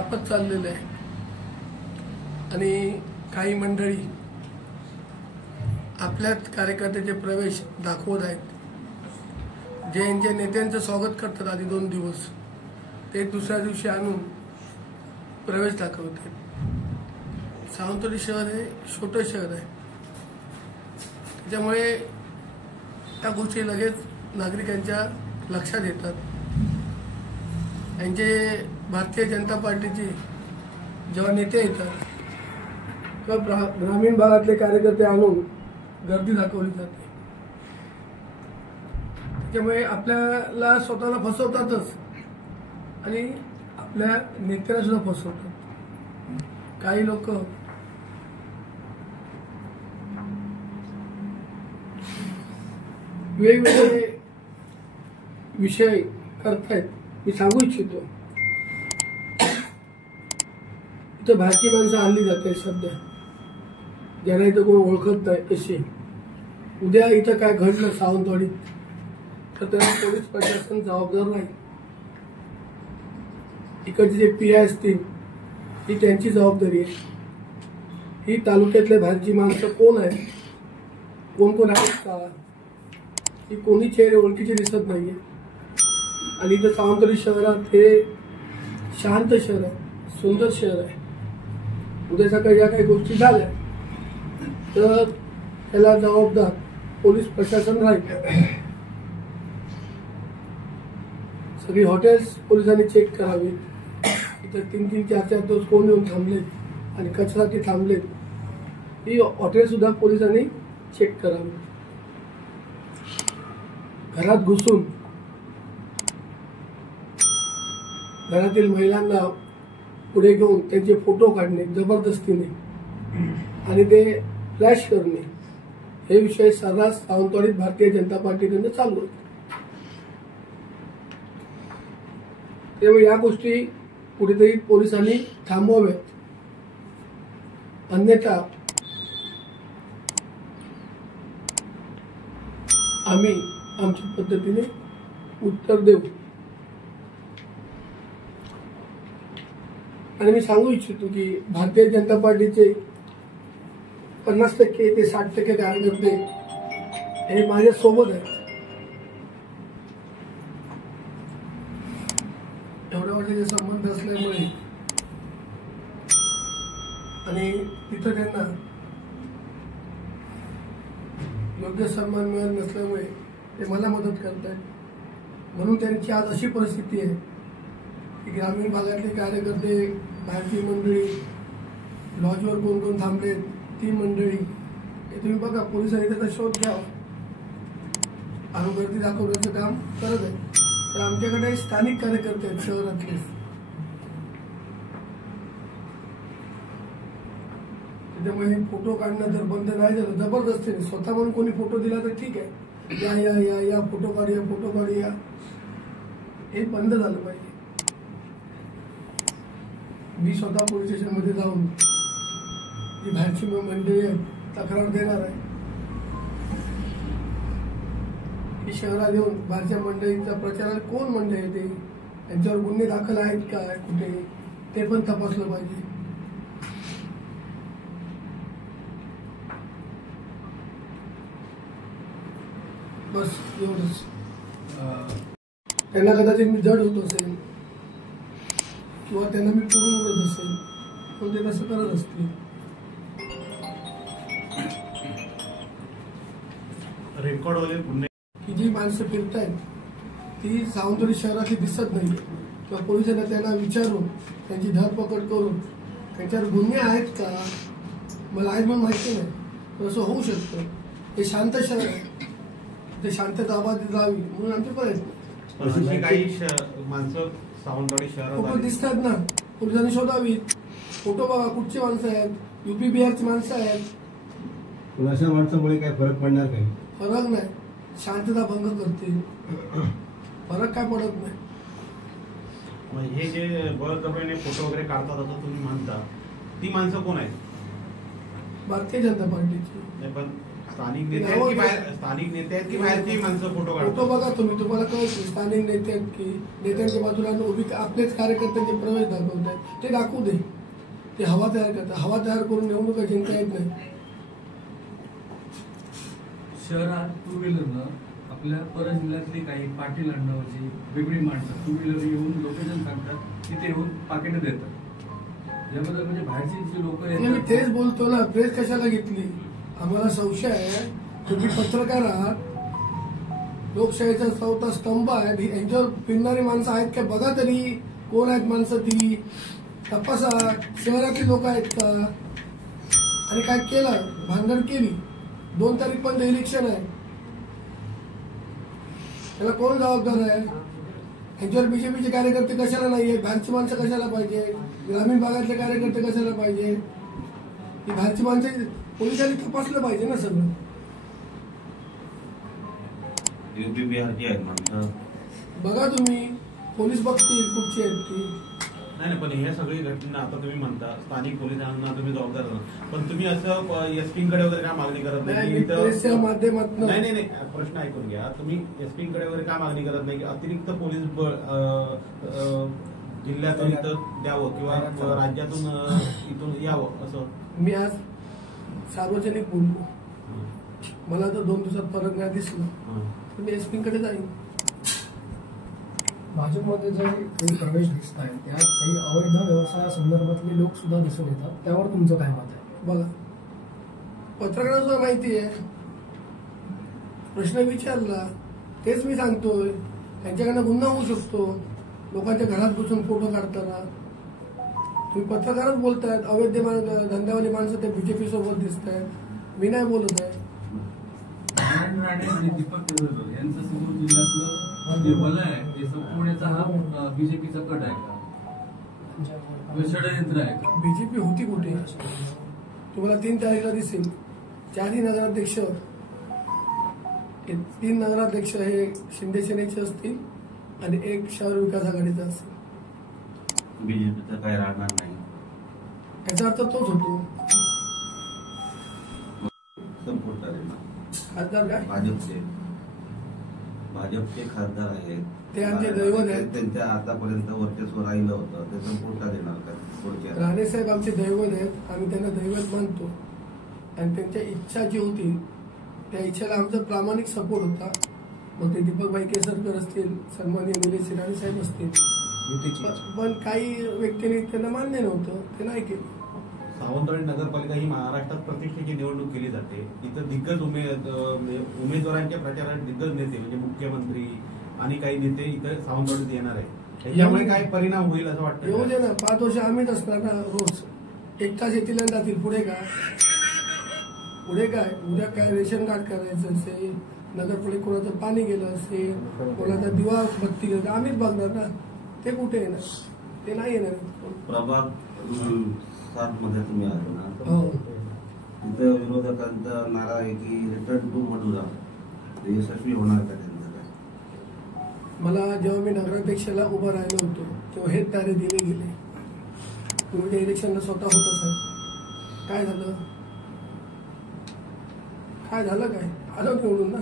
तापत चाललेलं आहे आणि काही मंडळी आपल्याच कार्यकर्त्याचे प्रवेश दाखवत आहेत। जे यांच्या नेत्यांचं स्वागत करतात आधी 2 दिवस, ते दुसऱ्या दिवशी आणून प्रवेश दाखवतात। सावंतवाडी शहर हे छोटं शहर आहे, त्याच्यामुळे त्या गोष्टी लगेच नागरिकांच्या लक्षात येतात। यांचे भारतीय जनता पार्टीचे जेव्हा नेते येतात तेव्हा ग्रामीण भागातले कार्यकर्ते आणून गर्दी दाखवली जाते। त्यामुळे आपल्याला स्वतःला फसवतातच आणि आपल्या नेत्याला सुद्धा फसवतात। काही लोक वेगवेगळे विषय करतायत। मी सांगू इच्छितो, इथं बाहेरची माणसं आणली जाते सध्या, ज्यांना इथं कोण ओळखत नाही तशी। उद्या इथं काय घडलं सावंतवाडीत तर त्याला पोलीस प्रशासन जबाबदार नाही। इकडचे जे PI असतील ही त्यांची जबाबदारी आहे। ही तालुक्यातल्या बाहेरची माणसं कोण आहे, कोण कोण आहेत का, ही कोणी चेहरे ओळखीचे दिसत नाहीये। आणि इथं सावंतवाडी शहरात हे शांत शहर आहे, सुंदर शहर आहे। उद्या सकाळी ज्या काही गोष्टी झाल्या तर त्याला जबाबदार पोलीस प्रशासन राहील। सगळी हॉटेल्स पोलिसांनी चेक करावी। इथं 3-3, 4-4 दिवस कोण येऊन थांबलेत आणि कचरासाठी थांबलेत, ही हॉटेल सुद्धा पोलिसांनी चेक करावी। घरात घुसून घरातील महिलांना पुढे घेऊन त्यांचे फोटो काढणे जबरदस्तीने आणि ते फ्लॅश करणे, हे विषय सर्रास सावंतवाडीत भारतीय जनता पार्टीकडून चालू आहेत। त्यामुळे या गोष्टी कुठेतरी पोलिसांनी थांबवाव्यात, अन्यथा आम्ही आमच्या पद्धतीने उत्तर देऊ। आणि मी सांगू इच्छितो की भारतीय जनता पार्टीचे 50% ते 60% कार्यकर्ते हे माझ्या सोबत आहेत। एवढ्या वर्षाचे संबंध असल्यामुळे आणि तिथं त्यांना योग्य सन्मान मिळत नसल्यामुळे ते मला मदत करतात। म्हणून त्यांची आज अशी परिस्थिती आहे की ग्रामीण भागातले कार्यकर्ते, बाहेरची मंडळी, लॉजवर कोण कोण थांबलेत ती मंडळी, हे तुम्ही बघा, पोलिसांनी त्याचा शोध घ्यावा आणि गर्दी दाखवण्याचं काम करत आहे। तर आमच्याकडे स्थानिक कार्यकर्ते आहेत शहरातले, त्याच्यामुळे फोटो काढणं जर बंद नाही झालं जबरदस्तीने, स्वतः म्हणून कोणी फोटो दिला तर ठीक आहे, या या या या फोटो काढूया, फोटो काढूया, हे बंद झालं पाहिजे। मी स्वतः पोलीस स्टेशनमध्ये जाऊन जी बाहेरची मंडळी आहे तक्रार देणार आहे की शहरात येऊन बाहेरच्या मंडळींचा प्रचार, कोण मंडळी आहे ते, त्यांच्यावर गुन्हे दाखल आहेत का कुठे, ते पण तपासलं पाहिजे। बस एवढंच। त्यांना कदाचित मी जड होत असेल किंवा त्यांना मी पुरून उडत असेल, पण ते कसं करत असतील। रेकॉर्डवाले गुन्हे की जी माणसं फिरतायत ती सावंतवाडी शहरातली दिसत नाही, किंवा पोलिसांना त्यांना विचारून त्यांची धरपकड करून त्यांच्यावर गुन्हे आहेत का, मला आज पण माहिती नाही, पण असं होऊ शकतं। हे शांत शहर आहे, ते शांतता आबादी जावी म्हणून आमचे प्रयत्न। काही माणसं सावंतवाडी शहरात दिसतात ना, पोलिसांनी शोधावीत, फोटो बघा कुठची माणसं आहेत, UP बिहारची माणसं आहेत। पण अशा माणसामुळे काय फरक पडणार काही? फरक नाही, शांतता भंग करतील, फरक काय पडत नाही। हे जे बळजबरीने फोटो वगैरे काढतात असं तुम्ही म्हणता, ती माणसं कोण आहेत? भारतीय जनता पार्टीची। पण स्थानिक नेते आहेत की बाहेर, स्थानिक नेते आहेत की बाहेरची माणसं फोटो फोटो काढतो? बघा तुम्हाला कळतो स्थानिक नेते आहेत की नेत्यांच्या बाजूला उभी आपलेच कार्यकर्त्यांचे प्रवेश दाखवत आहेत, ते दाखवू दे. ते हवा तयार करतात, हवा तयार करून निवडणुका जिंकता येत नाही. शहरात टू व्हीलरनं आपल्या परळ जिल्ह्यातली काही पाटील अण्णावरची वेगळी माणसं टू व्हीलर येऊन लोकेशन सांगतात, तिथे येऊन पाकिटं देतात. याबद्दल म्हणजे बाहेरची जी लोक मी तेच बोलतो ना, प्रेस कशाला घेतली? आम्हाला संशय आहे, तुम्ही पत्रकार आहात, लोकशाहीचा चौथा स्तंभ आहे, यांच्यावर फिरणारी माणसं आहेत का बघा तरी, कोण आहेत माणसं ती तपासा, शहरातली लोक आहेत का? आणि काय केलं, भानगड केली. 2 तारीख पण इलेक्शन आहे, त्याला कोण जबाबदार आहे? यांच्यावर बीजेपीचे कार्यकर्ते कशाला नाहीये? बाहेरची माणसं कशाला पाहिजे? ग्रामीण भागातले कार्यकर्ते कशाला पाहिजे? ही बाहेरची माणसं पोलिसांनी तपासलं पाहिजे ना सगळं. यूपी बिहारची आहेत माणसं, बघा तुम्ही, पोलीस बघतील कुठची आहेत ती. नाही पण हे सगळी घटना आता तुम्ही म्हणता स्थानिक पोलिसांना तुम्ही जबाबदार आहात, पण तुम्ही असं एसपीकडे वगैरे काय मागणी करत नाही? नाही, प्रेसच्या माध्यमातून नाही प्रश्न ऐकून घ्या. तुम्ही एसपीकडे वगैरे काय मागणी करत नाही की अतिरिक्त पोलीस बळ जिल्ह्यातून इथं द्यावं किंवा राज्यातून इथून यावं असं? मी आज सार्वजनिक बोललो, मला तर 2 दिवसात फरक नाही दिसला तर मी एसपीकडे जाईन. भाजपमध्ये जे काही प्रवेश दिसत आहेत त्यात काही अवैध व्यवसायासंदर्भातले लोक सुद्धा दिसून येतात, त्यावर तुमचं काय मत आहे? बघा, पत्रकारांना सुद्धा माहिती आहे, प्रश्न विचारला तेच मी सांगतोय. त्यांच्याकडनं गुन्हा होऊ शकतो लोकांच्या घरात घुसून फोटो काढताना. तुम्ही पत्रकारच बोलतायत, अवैध धंद्यावाली माणसं ते बीजेपी सोबत दिसत आहेत, मी नाही बोलत आहे. नारायण राणे आणि दीपक केसरकर यांचं सिंधुदुर्ग जिल्ह्यातलं जे वलय आहे ते संपवण्याचा हा बीजेपीचा कट आहे का? षडयंत्र आहे का? बीजेपी होती कुठे? तुम्हाला 3 तारीखला दिसेल 4 नगराध्यक्ष, 3 नगराध्यक्ष हे शिंदे सेनेचे असतील आणि 1 शहर विकास आघाडीचा असेल. बीजेपीचं काय राहणार नाही. याचा अर्थ तोच होतो. संपुष्टात येणार. खासदार काय? भाजपचे खासदार आहेत, ते आमचे दैवत आहेत. त्यांच्या आतापर्यंत वर्चस्व राहिलं होतं, ते संपुष्टात येणार का थोडक्यात? राणे साहेब आमचे दैवत आहेत, आम्ही त्यांना दैवत मानतो आणि त्यांच्या इच्छा जी होती त्या इच्छेला आमचा प्रामाणिक सपोर्ट होता. मग ते दीपकभाई केसरकर असतील, सन्माननीय निलेश राणे साहेब असतील, पण काही व्यक्तींनी त्यांना मान्य नव्हतं, ते नाही केलं. सावंतवाडी नगरपालिका ही महाराष्ट्रात प्रतिष्ठेची निवडणूक केली जाते. इथं दिग्गज उमेदवारांच्या प्रचारात दिग्गज नेते म्हणजे मुख्यमंत्री आणि काही नेते इथं सावंतवाडीत येणार आहे. यामुळे काय परिणाम होईल असं वाटतं? येऊ दे ना, 5 वर्ष आम्हीच असणार ना रोज. 1 तास येतील आणि जातील, पुढे काय? उद्या काय रेशन कार्ड करायचं असेल, नगरपालिका कोणाचं पाणी गेलं असेल, कोणाचा दिवा बत्ती गेलं, आम्हीच बघणार ना. ते कुठे येणार? ते नाही येणार. प्रभाग 7 मध्ये तुम्ही आले ना, हो, तिथं विरोधकांचा नारा आहे की रिटर्न टू मडुरा, ते यशस्वी होणार का त्यांचं काय? मला जेव्हा मी नगराध्यक्षाला उभं राहिलो होतो तेव्हा हेच तारे दिले गेले. तुम्ही त्या इलेक्शनला स्वतः होता साहेब, काय झालं? काय आलो निवडून ना.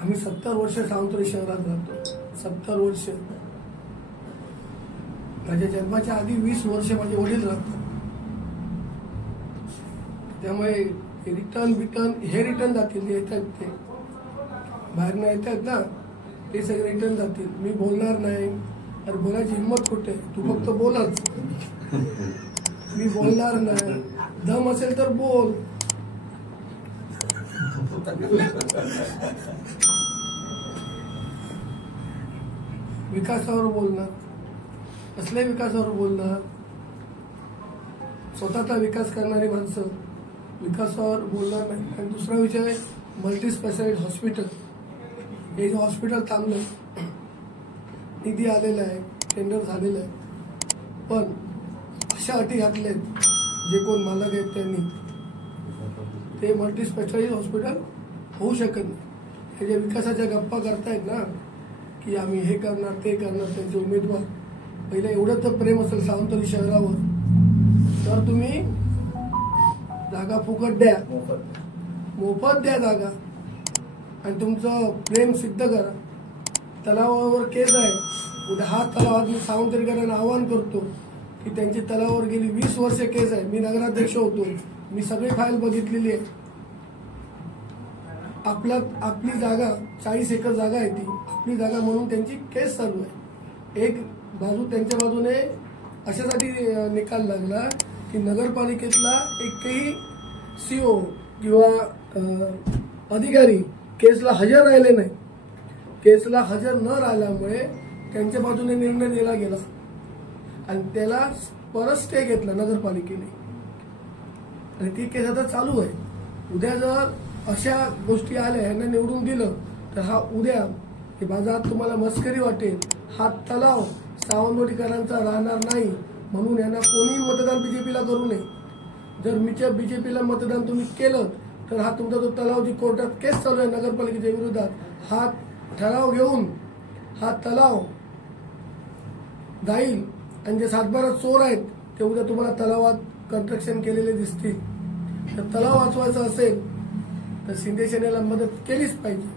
आम्ही 70 वर्ष सावंतवाडी शहरात राहतो, 70 वर्ष. माझ्या जन्माच्या आधी 20 वर्ष माझे वडील राहतात. त्यामुळे रिटर्न जातील, येतात ते बाहेर नाही येतात ना, ते सगळे रिटर्न जातील. मी बोलणार नाही. अरे बोलायची हिंमत कुठे? तू फक्त बोलच. मी बोलणार नाही. दम असेल तर बोल. विकासावर बोलणार, कसल्या विकासावर बोलणार? स्वतःचा विकास करणारी माणसं विकासावर बोलणार नाही. आणि दुसरा विषय, मल्टी स्पेशालिटी हॉस्पिटल. हे हॉस्पिटल चांगलं, निधी आलेला आहे, टेंडर झालेलं आहे, पण अशा अटी घातल्यात जे कोण मालक आहेत त्यांनी, ते मल्टी स्पेशालिटी हॉस्पिटल होऊ शकत नाही. हे जे विकासाच्या गप्पा करतायत ना की आम्ही हे करणार ते करणार, त्यांचे उमेदवार, पहिले एवढं तर प्रेम असेल सावंतवाडी शहरावर तर तुम्ही जागा फुकट द्या, मोफत द्या जागा आणि तुमचं प्रेम सिद्ध करा. तलावावर केस आहे. उद्या हा तलाव आज मी सावंतवाडीकरांना आवाहन करतो की त्यांची तलावावर गेली 20 वर्षे केस आहे. मी नगराध्यक्ष होतो, मी सगळी फाईल बघितलेली आहे. आपली जागा 40 एकर जागा आहे, ती आपली जागा म्हणून त्यांची केस चालू आहे. एक बाजू त्यांच्या बाजूने अशासाठी निकाल लागला की नगरपालिकेतला एकही सीओ किंवा अधिकारी केसला हजर राहिले नाही. केसला हजर न राहिल्यामुळे त्यांच्या बाजूने निर्णय दिला गेला आणि त्याला परत स्टे घेतला नगरपालिकेने आणि ती केस आता चालू आहे. उद्या जर अशा गोष्टी आल्या, यांना निवडून दिलं तर हा उद्या हे बाजारात तुम्हाला मस्करी वाटेल. हा तलाव सावंतवाडीकरांचा राहणार नाही म्हणून यांना कोणीही मतदान बीजेपीला करू नये. जर बीजेपीला मतदान तुम्ही केलं तर हा तुमचा जो तलाव जी कोर्टात केस चालू आहे नगरपालिकेच्या विरोधात, हा ठराव घेऊन हा तलाव जाईल आणि जे 7-12 चोर आहेत ते उद्या तुम्हाला तलावात कन्स्ट्रक्शन केलेले दिसतील. तर तलाव वाचवायचा असेल तर शिंदे सेनेला मदत केलीच पाहिजे.